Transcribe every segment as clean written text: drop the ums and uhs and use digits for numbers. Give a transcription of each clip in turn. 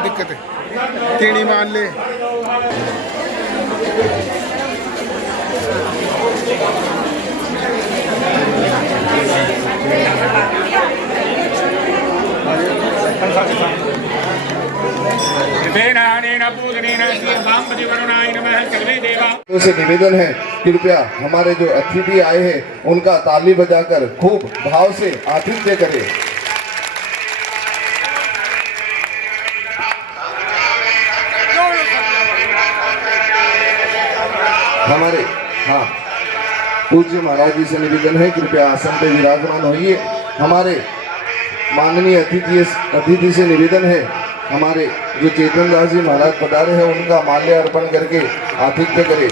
दिक्कत है तीनी मान ले से निवेदन है, कृपया हमारे जो अतिथि आए हैं उनका ताली बजाकर खूब भाव से आतिथ्य करें। हमारे पूज्य महाराज जी से निवेदन है, कृपया आसन पे विराजमान होइए। हमारे माननीय अतिथि से निवेदन है, हमारे जो चेतन दास जी महाराज पधारे हैं उनका माल्य अर्पण करके आतिथ्य करें।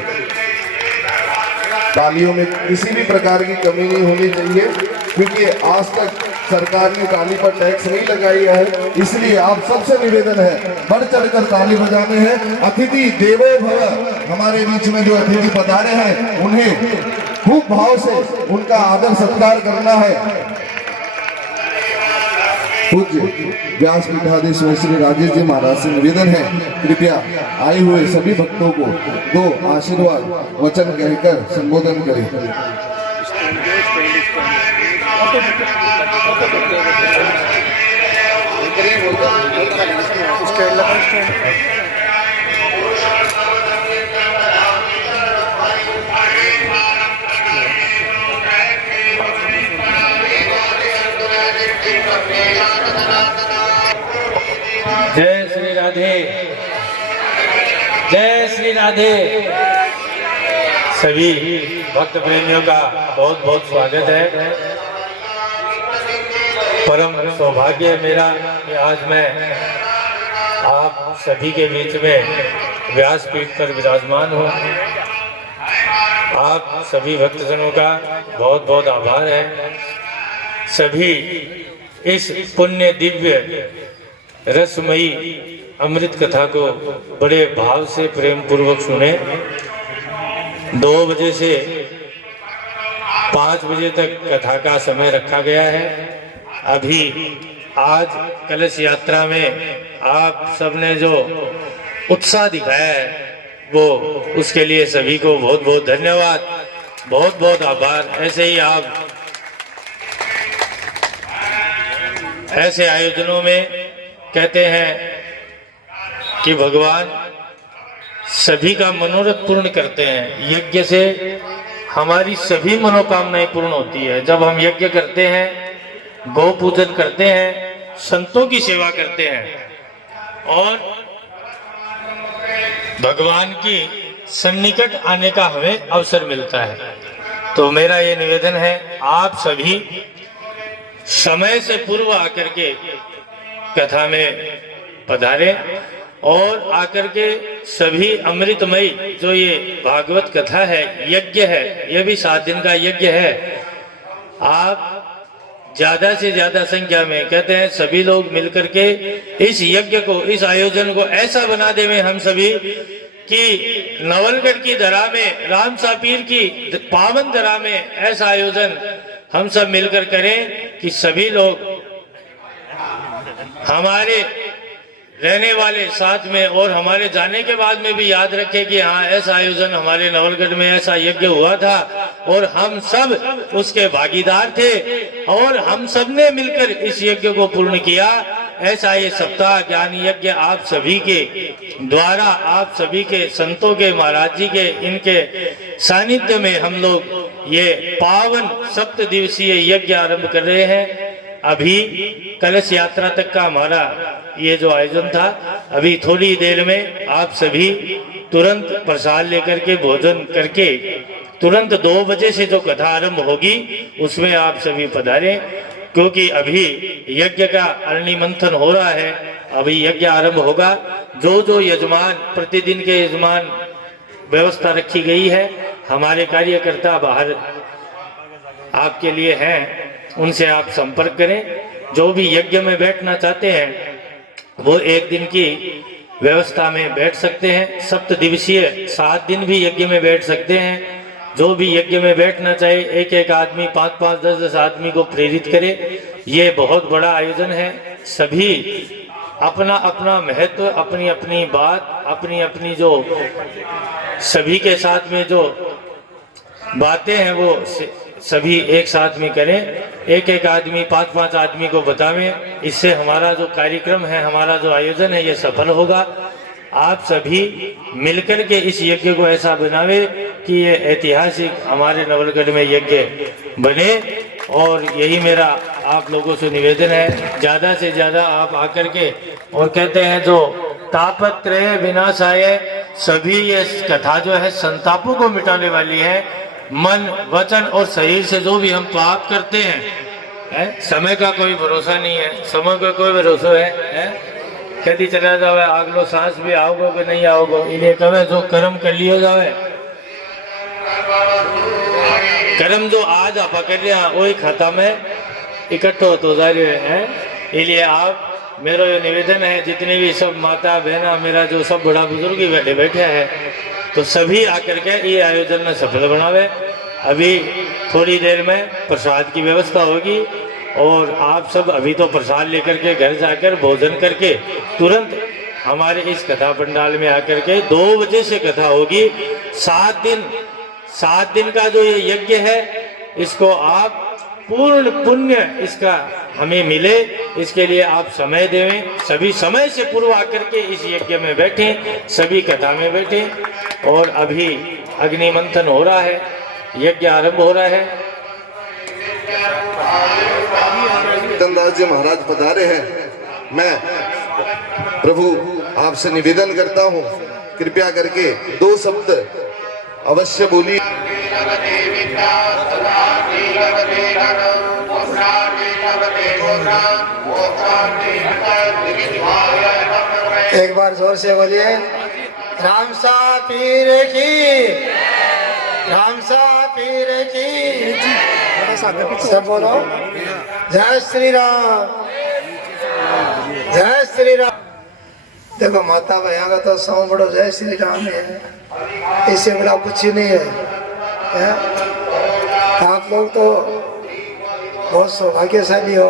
तालियों में किसी भी प्रकार की कमी नहीं होनी चाहिए, क्योंकि आज तक सरकार ने ताली पर टैक्स नहीं लगाया है, इसलिए आप सबसे निवेदन है बढ़ चढ़कर ताली बजाने हैं। अतिथि देवो भव, हमारे बीच में जो अतिथि पधारे हैं उन्हें खूब भाव से उनका आदर सत्कार करना है। पूज्य व्यासपीठाधीश्वर श्री राजेश जी महाराज से निवेदन है, कृपया आए हुए सभी भक्तों को दो आशीर्वाद वचन कहकर संबोधन करें। जय श्री राधे, जय श्री राधे। सभी भक्त प्रेमियों का बहुत बहुत स्वागत है। परम सौभाग्य है मेरा कि आज मैं आप सभी के बीच में व्यासपीठ पर विराजमान हूँ। आप सभी भक्तजनों का बहुत बहुत आभार है। सभी इस पुण्य दिव्य रसमयी अमृत कथा को बड़े भाव से प्रेम पूर्वक सुने। 2 बजे से 5 बजे तक कथा का समय रखा गया है। अभी आज कलश यात्रा में आप सबने जो उत्साह दिखाया है वो उसके लिए सभी को बहुत बहुत धन्यवाद, बहुत बहुत आभार। ऐसे ही आप ऐसे आयोजनों में कहते हैं कि भगवान सभी का मनोरथ पूर्ण करते हैं। यज्ञ से हमारी सभी मनोकामनाएं पूर्ण होती है। जब हम यज्ञ करते हैं, गौ पूजन करते हैं, संतों की सेवा करते हैं और भगवान की सन्निकट आने का हमें अवसर मिलता है। तो मेरा ये निवेदन है, आप सभी समय से पूर्व आकर के कथा में पधारे और आकर के सभी अमृतमयी जो ये भागवत कथा है, यज्ञ है, यह भी 7 दिन का यज्ञ है। आप ज्यादा से ज्यादा संख्या में कहते हैं सभी लोग मिलकर के इस यज्ञ को, इस आयोजन को ऐसा बना दें हम सभी कि नवलगढ़ की धरा में, रामसा पीर की पावन धरा में ऐसा आयोजन हम सब मिलकर करें कि सभी लोग हमारे रहने वाले साथ में और हमारे जाने के बाद में भी याद रखें कि हाँ, ऐसा आयोजन हमारे नवलगढ़ में ऐसा यज्ञ हुआ था और हम सब उसके भागीदार थे और हम सब ने मिलकर इस यज्ञ को पूर्ण किया। ऐसा ये सप्ताह ज्ञान यज्ञ आप सभी के द्वारा, आप सभी के संतों के, महाराज जी के, इनके सानिध्य में हम लोग ये पावन 7 दिवसीय यज्ञ आरंभ कर रहे हैं। अभी कलश यात्रा तक का हमारा ये जो आयोजन था, अभी थोड़ी देर में आप सभी तुरंत प्रसाद लेकर के भोजन करके तुरंत 2 बजे से जो कथा आरंभ होगी उसमें आप सभी पधारें, क्योंकि अभी यज्ञ का अरणि मंथन हो रहा है। अभी यज्ञ आरंभ होगा। जो जो यजमान, प्रतिदिन के यजमान व्यवस्था रखी गई है, हमारे कार्यकर्ता बाहर आपके लिए हैं, उनसे आप संपर्क करें। जो भी यज्ञ में बैठना चाहते हैं वो एक दिन की व्यवस्था में बैठ सकते हैं, 7 दिवसीय 7 दिन भी यज्ञ में बैठ सकते हैं। जो भी यज्ञ में बैठना चाहे एक एक आदमी 5-5, 10-10 आदमी को प्रेरित करे। ये बहुत बड़ा आयोजन है। सभी अपना अपना महत्व, अपनी अपनी बात, अपनी अपनी जो सभी के साथ में जो बातें हैं वो सभी एक साथ में करें। एक एक आदमी 5-5 आदमी को बतावें। इससे हमारा जो कार्यक्रम है, हमारा जो आयोजन है, ये सफल होगा। आप सभी मिलकर के इस यज्ञ को ऐसा बनावे कि ये ऐतिहासिक हमारे नवलगढ़ में यज्ञ बने। और यही मेरा आप लोगों से निवेदन है, ज़्यादा से ज़्यादा आप आकर के, और कहते हैं जो तापत्रय विनाशाय, सभी ये कथा जो है संतापों को मिटाने वाली है। मन, वचन और शरीर से जो भी हम पाप करते हैं, समय का कोई भरोसा नहीं है, समय का कोई भरोसा है कभी चला जावे, अगलो सांस भी आओगे कि नहीं आओगे। इन्हें कहे जो कर्म कर लियो जावे, कर्म जो आज आप कर लिया वही खाता में इकट्ठो होते जा रहे हैं। इसलिए आप, मेरा ये निवेदन है, जितने भी सब माता बहना, मेरा जो सब बड़ा बुजुर्ग बैठे हैं, तो सभी आकर के ये आयोजन में सफल बनावे। अभी थोड़ी देर में प्रसाद की व्यवस्था होगी और आप सब अभी तो प्रसाद लेकर के घर जाकर भोजन करके तुरंत हमारे इस कथा पंडाल में आकर के 2 बजे से कथा होगी। 7 दिन का जो ये यज्ञ है, इसको आप पूर्ण पुण्य इसका हमें मिले, इसके लिए आप समय देवें। सभी समय से पूर्व आकर के इस यज्ञ में बैठें, सभी कथा में बैठें। और अभी अग्नि मंथन हो रहा है, यज्ञ आरंभ हो रहा है। दास जी महाराज पधारे हैं। मैं प्रभु आपसे निवेदन करता हूँ, कृपया करके 2 शब्द अवश्य बोलिए। एक बार जोर से बोलिए, रामसा पीर की, रामसा पीर की। सब बोलो, जय श्री राम, जय श्री राम। देखो माता भैया का तो सौ बड़ो जय श्री राम है, इससे बड़ा कुछ ही नहीं है। आप लोग तो बहुत सौभाग्यशाली हो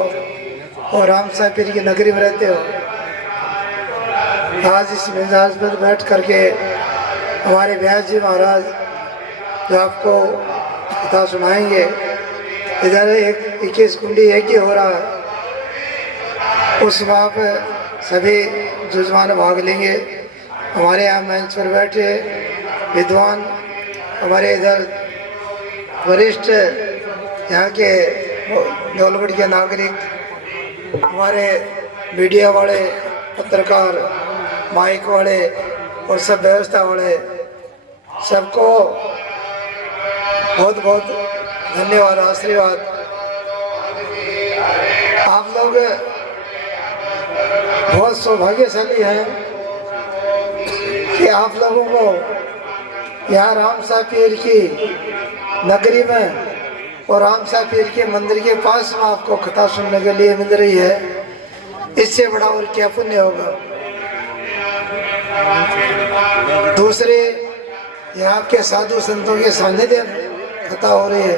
और रामसा पीर की नगरी में रहते हो। आज इस मिजाज पर बैठ करके हमारे व्यास जी महाराज जो आपको कथा सुनाएंगे, इधर एक 21 कुंडी यज्ञ हो रहा है, उस वहाँ पर सभी जुजमान भाग लेंगे। हमारे यहाँ मंच पर बैठे विद्वान, हमारे इधर वरिष्ठ यहाँ के नवलगढ़ के नागरिक, हमारे मीडिया वाले, पत्रकार, माइक वाले और सब व्यवस्था वाले, सबको बहुत बहुत धन्यवाद, आशीर्वाद। आप लोग बहुत सौभाग्यशाली हैं कि आप लोगों को यहाँ रामसा पीर की नगरी में और रामसा पीर के मंदिर के पास में आपको कथा सुनने के लिए मिल रही है। इससे बड़ा और क्या पुण्य होगा। दूसरे यहाँ के साधु संतों के सानिध्य कथा हो रही है।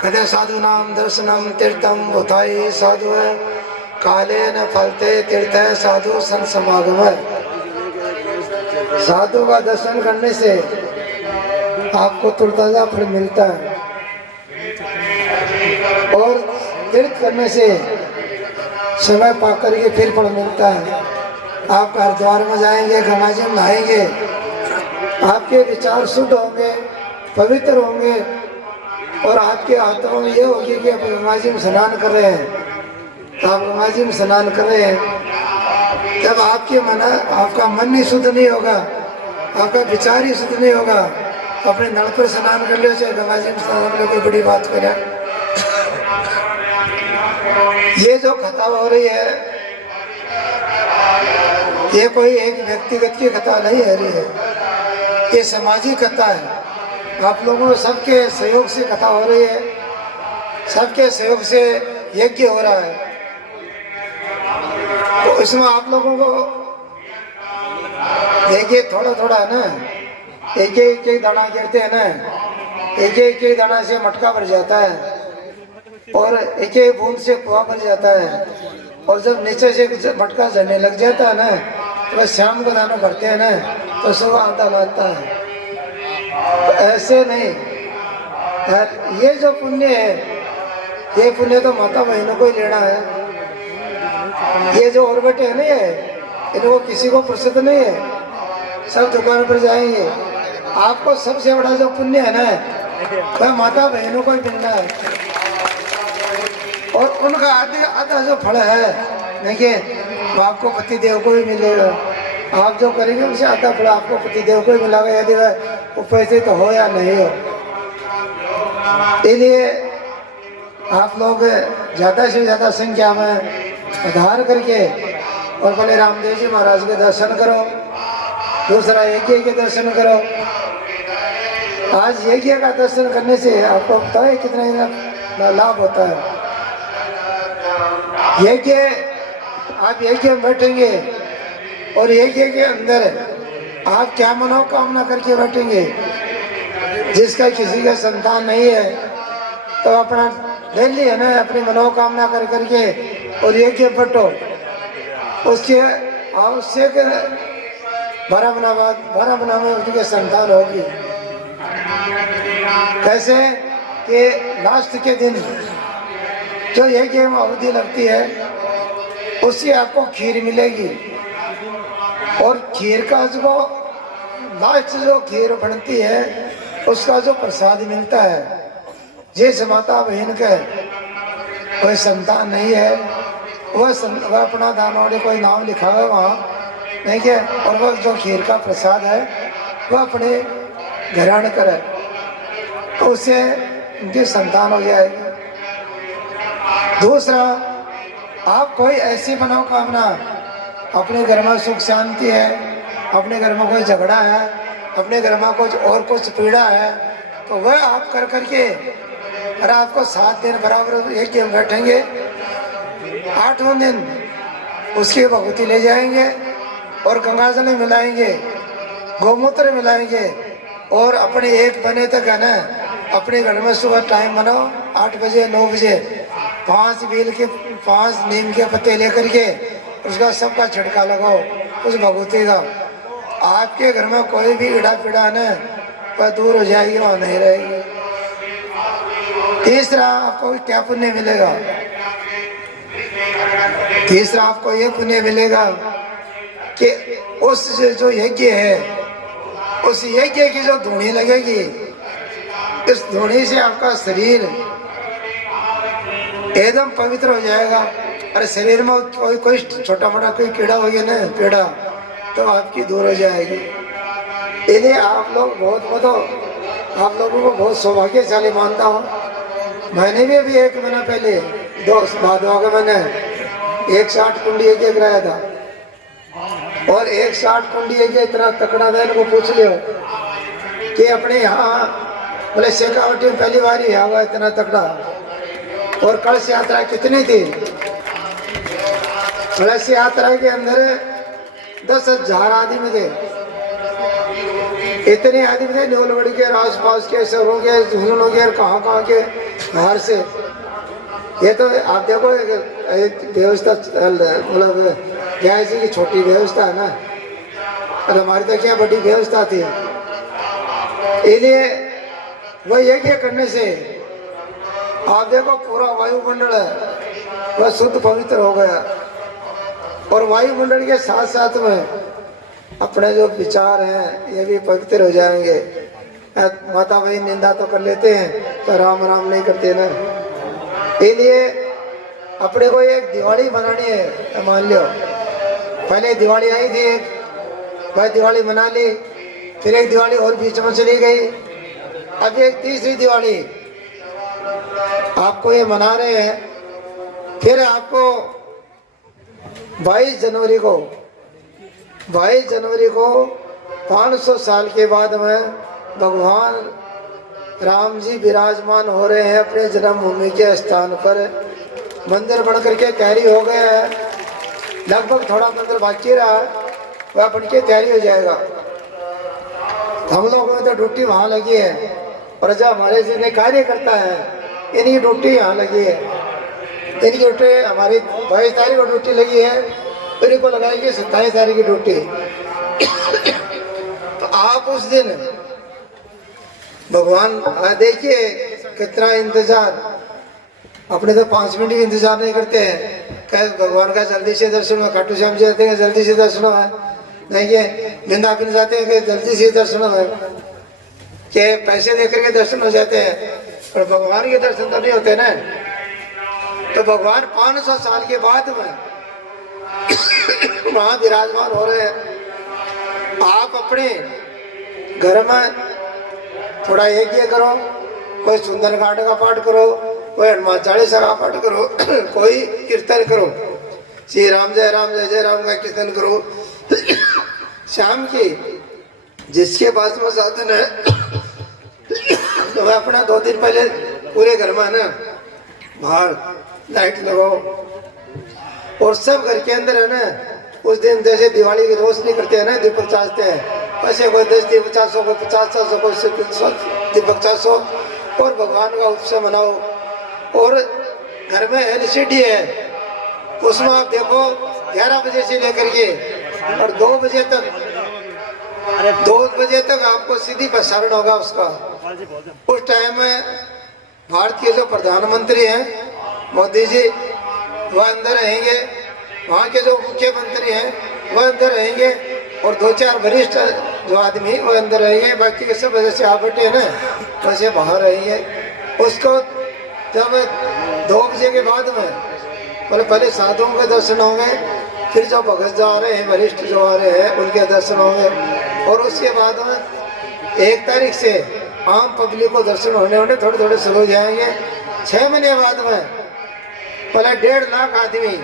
कथे साधु नाम दर्शनम तीर्थम उठाई साधु है, काले न फलते तीर्थ है साधु संत समागम है। साधु का दर्शन करने से आपको तुरताजा फल मिलता है और तीर्थ करने से समय पाकर के फिर फल मिलता है। आप हरिद्वार में जाएंगे, गंगा जी में नहाएंगे, आपके विचार शुद्ध होंगे, पवित्र होंगे और आपके आत्मा में ये होगी कि आप गंगा जी में स्नान कर रहे हैं। आप गंगा जी में स्नान कर रहे हैं, जब आपका मन ही शुद्ध नहीं होगा, आपका विचार ही शुद्ध नहीं होगा, अपने नल पर स्नान कर लो, चाहे गंगा जी में स्नान कर लो, कोई बड़ी बात करें। ये जो कथा हो रही है, ये कोई एक व्यक्तिगत की कथा नहीं है रही है, ये सामाजिक कथा है। आप लोगों सबके सहयोग से कथा हो रही है, सबके सहयोग से यज्ञ हो रहा है। तो इसमें आप लोगों को देखिए थोड़ा थोड़ा है ना, एक एक दाना गिरते हैं ना, एक एक दाना से मटका भर जाता है और एक एक बूंद से कुआं भर जाता है। और जब नीचे से मटका झरने लग जाता है ना, तो बस शाम को दाना भरते हैं ना, तो सुबह आटा लगता है। तो ऐसे नहीं, ये जो पुण्य है, ये पुण्य तो माता बहनों को ही लेना है। ये जो और बेटे है ना, ये इनको किसी को फुर्सत नहीं है, सब दुकान पर जाएंगे। आपको सबसे बड़ा जो पुण्य है ना, वह माता बहनों को ही मिलना है। और उनका आधा जो फल है देखिए, वो आपको पति देव को भी मिलेगा। आप जो करेंगे उनसे आधा फल आपको पति देव को ही मिलेगा, यदि वह उपस्थित हो या नहीं हो। इसलिए आप लोग ज़्यादा से ज़्यादा संख्या में पधार करके और पहले रामदेव जी महाराज के दर्शन करो, दूसरा यज्ञ के दर्शन करो। आज यज्ञ का दर्शन करने से आपको पता है कितना लाभ होता है। यज्ञ, आप यज्ञ में बैठेंगे और यज्ञ के अंदर आप क्या मनोकामना करके बैठेंगे। जिसका किसी का संतान नहीं है तो अपना ले लिया ना, अपनी मनोकामना कर करके और यज्ञ बैठो। उसके आवश्यक 12 महीना में उनके संतान होगी। कैसे कि लास्ट के दिन जो यज्ञ में अवधि लगती है, उससे आपको खीर मिलेगी। और खीर का जो लास्ट जो खीर बनती है, उसका जो प्रसाद मिलता है, जिस माता बहन के कोई संतान नहीं है, वह अपना दानोड़े कोई नाम लिखा है वहाँ नहीं क्या, और वह जो खीर का प्रसाद है वह अपने ग्रहण करे, तो उससे उनकी संतान हो जाएगी। दूसरा, आप कोई ऐसी मनोकामना, अपने घर में सुख शांति है, अपने घर में कोई झगड़ा है, अपने घर में कुछ पीड़ा है, तो वह आप कर करके, और आपको 7 दिन बराबर एक दिन बैठेंगे, 8वें दिन उसकी भगवती ले जाएंगे और गंगा जल मिलाएंगे, गौमूत्र मिलाएंगे और अपने 1 बजे तक है ना, अपने घर में सुबह टाइम बनाओ 8 बजे 9 बजे 5 नीम के पत्ते लेकर के उसका सबका छिड़का लगाओ उस भगवती का। आपके घर में कोई भी ईड़ा पीड़ा है ना, वह दूर हो जाएगी, वहाँ नहीं रहेगी। तीसरा, आपको क्या पुण्य मिलेगा? तीसरा आपको ये पुण्य मिलेगा कि उस जो यज्ञ है, उस यज्ञ की जो धूनी लगेगी, इस धूनी से आपका शरीर एकदम पवित्र हो जाएगा। अरे शरीर में कोई छोटा मोटा कोई कीड़ा हो गया ना, कीड़ा, तो आपकी दूर हो जाएगी। इसलिए आप लोगों को बहुत सौभाग्यशाली मानता हूँ। मैंने भी अभी 1 महीना पहले 2 मैंने 160 कुंडी यज्ञ कराया था, और 160 कुंडी यज्ञ इतना तकड़ा था, इनको पूछ लियो कि अपने यहाँ बोले शेखावटी में पहली बार ही हुआ इतना तकड़ा। और कलश यात्रा कितनी थी? कलश यात्रा के अंदर 10,000 आदमी थे। इतने आदमी थे न्यूलगढ़ के, आस पास के, शहरों के, झुंझुनों के, कहाँ के बाहर से। ये तो आप देखो एक व्यवस्था, मतलब क्या ऐसी की छोटी व्यवस्था है ना, और हमारी तो क्या बड़ी व्यवस्था थी। इसलिए वह यज्ञ करने से आप देखो पूरा वायुमंडल है वह शुद्ध पवित्र हो गया, और वायुमंडल के साथ साथ में अपने जो विचार हैं ये भी पवित्र हो जाएंगे। माता बहन निंदा तो कर लेते हैं, तो राम राम नहीं करते ना। इसलिए अपने को एक दिवाली बनानी है, तो मान लो पहले दिवाली आई थी, वह दिवाली मना ली, फिर एक दिवाली और बीच में चली गई, अब एक तीसरी दिवाली आपको ये मना रहे हैं। फिर आपको 22 जनवरी को 500 साल के बाद में भगवान राम जी विराजमान हो रहे हैं अपने जन्मभूमि के स्थान पर। मंदिर बन करके तैयारी हो गया है, लगभग थोड़ा मंदिर बाकी रहा, वह बन के तैयारी हो जाएगा। हम लोगों में तो ड्यूटी वहाँ लगी है, प्रजा हमारे जितने कार्य करता है इनकी ड्यूटी यहाँ लगी है। इनकी ड्यूटी हमारी 22 तारीख को ड्यूटी लगी है, इनको लगाएगी 27 तारीख की ड्यूटी। तो आप उस दिन भगवान देखिए कितना इंतजार, अपने तो 5 मिनट भी इंतजार नहीं करते हैं। कह भगवान का जल्दी से दर्शन हो, खाटू श्याम जी जाते हैं जल्दी से दर्शन हो, नहीं कि वृंदावन जाते हैं कि जल्दी से दर्शन हो, के पैसे दे करके दर्शन हो जाते हैं, पर भगवान के दर्शन तो नहीं होते ना। तो भगवान 500 साल के बाद में वहां विराजमान हो रहे हैं। आप अपने घर में थोड़ा यज्ञ करो, कोई सुंदर कांड का पाठ करो, कोई हनुमान चालीसा का पाठ करो, कोई कीर्तन करो, श्री राम जय जय राम का कीर्तन करो। शाम की जिसके पास में साधन है तो वह अपना 2 दिन पहले पूरे घर में ना बाहर लाइट लगाओ, और सब घर के अंदर है ना उस दिन जैसे दिवाली की रोशनी करते हैं ना, दीपक चाहते हैं, वैसे कोई 10 दीपक 400, कोई 50-400, कोई 100 दीपक 400, और भगवान का उत्सव मनाओ। और घर में एलसीडी है, उसमें आप देखो 11 बजे से लेकर के और 2 बजे तक आपको सीधी प्रसारण होगा उसका। उस टाइम में भारत के जो प्रधानमंत्री हैं मोदी जी वह अंदर रहेंगे, वहाँ के जो मुख्यमंत्री हैं वह अंदर रहेंगे, और 2-4 वरिष्ठ जो आदमी वो अंदर रहेंगे, बाकी के सब जैसे आप बैठे हैं ना वैसे बाहर रहेंगे। उसको जब 2 बजे के बाद में पहले साधुओं के दर्शन होंगे, फिर जो भगत जो आ रहे हैं वरिष्ठ जो आ रहे हैं उनके दर्शन होंगे, और उसके बाद में 1 तारीख से आम पब्लिक को दर्शन होने थोड़े थोड़े शुरू हो जाएंगे। 6 महीने बाद में पहले 1.5 लाख आदमी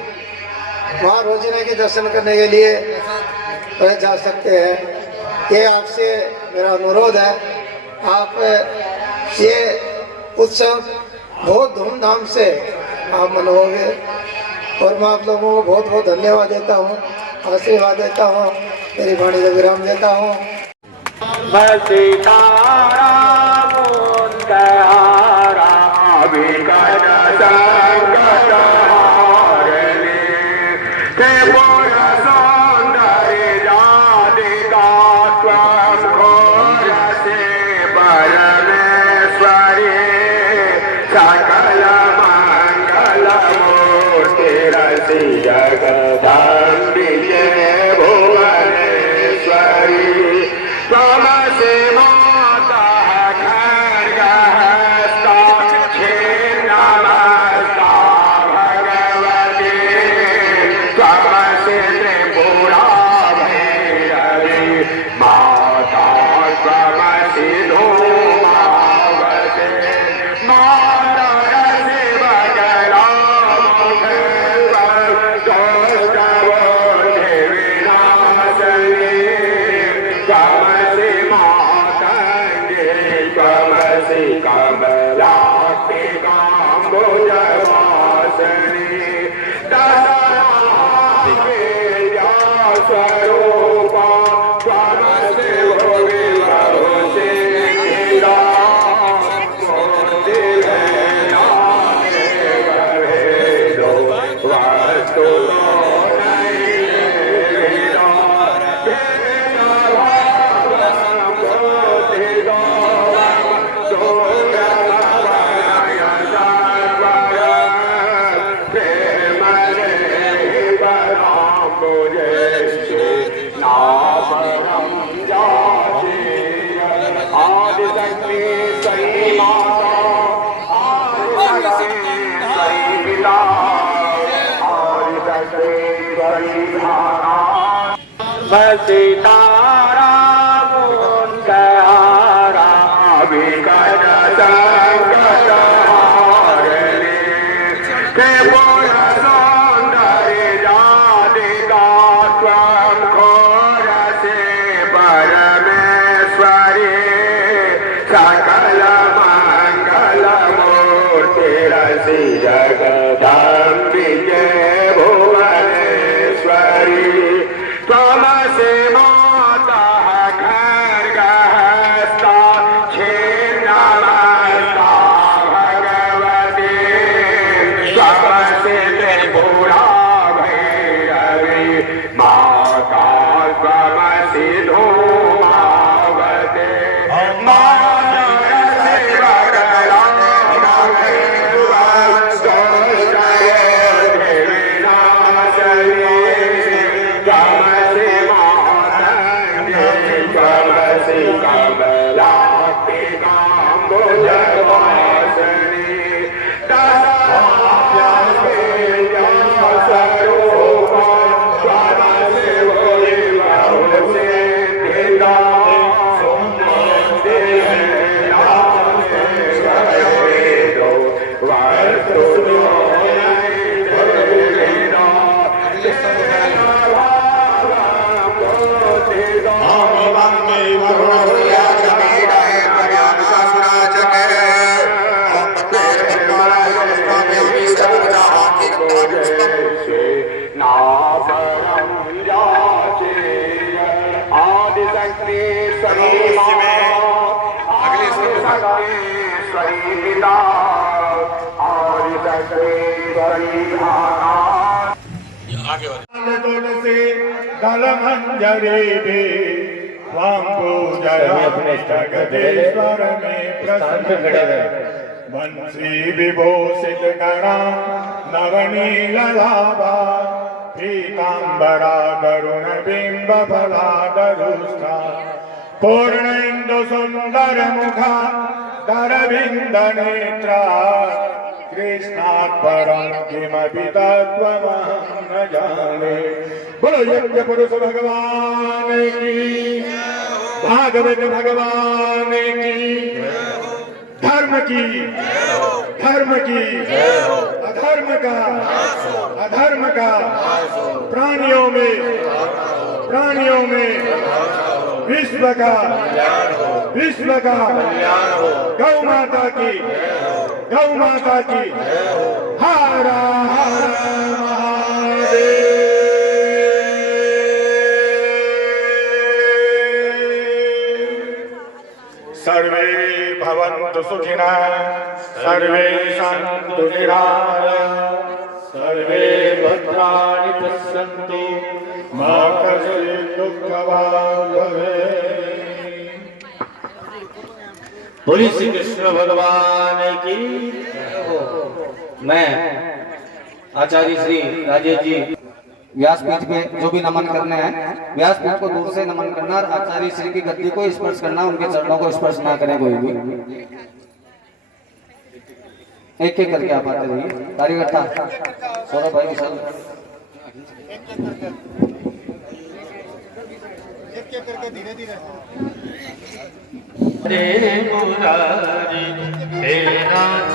वहाँ रोजाना के दर्शन करने के लिए जा सकते हैं। ये आपसे मेरा अनुरोध है, आप ये उत्सव बहुत धूमधाम से आप मनवाओगे, और मैं आप लोगों को बहुत बहुत धन्यवाद देता हूँ, आशीर्वाद देता हूँ, मेरी वाणी का विराम देता हूँ। सीताराम विकट संकट हारने त्रिपुर सौंदर्य जातिका स्वयं घोर से परमेश्वरी सकल तुलसी जगदम्बिके भुवनेश्वरी त्वमसि माता खड्गहस्ता छिन्नमस्ता भगवती त्वमसि त्रिपुरा भैरवी माता त्वमसि धूमावती तुलसी दलमंजरी भी स्वाम पूजया जगदीश्वर में प्रसन्न बंसी विभूषित गणा नवनीललाभा पीतांबरा करुण बिंब फलादरुष्ठा पूर्णेन्दु सुंदर मुखा दरविंद नेत्रा कृष्णात् परं किमपि तत्त्वमहं न जाने। बोलो यज्ञ पुरुष भगवान की, भागवत भगवान की, धर्म की, अधर्म का प्राणियों में विश्व का गौ माता की हर हर महादेव। सर्वे भवन्तु सुखिनः, सर्वे सन्तु निरामयाः, सर्वे भद्राणि पश्यन्तु मा कश्चित् दुःखभाग् भवेत्। बोलिए श्री कृष्ण भगवान की। मैं आचार्य श्री राजेश जी व्यासपीठ पे जो भी नमन करने हैं, व्यासपीठ को दूर से नमन करना और आचार्य श्री की गद्दी को स्पर्श करना, उनके चरणों को स्पर्श ना करें कोई भी। एक एक करके आप आते रहिए। कार्यकर्ता सौरभ भाई विशाल धीरे मुरारी हे नाथ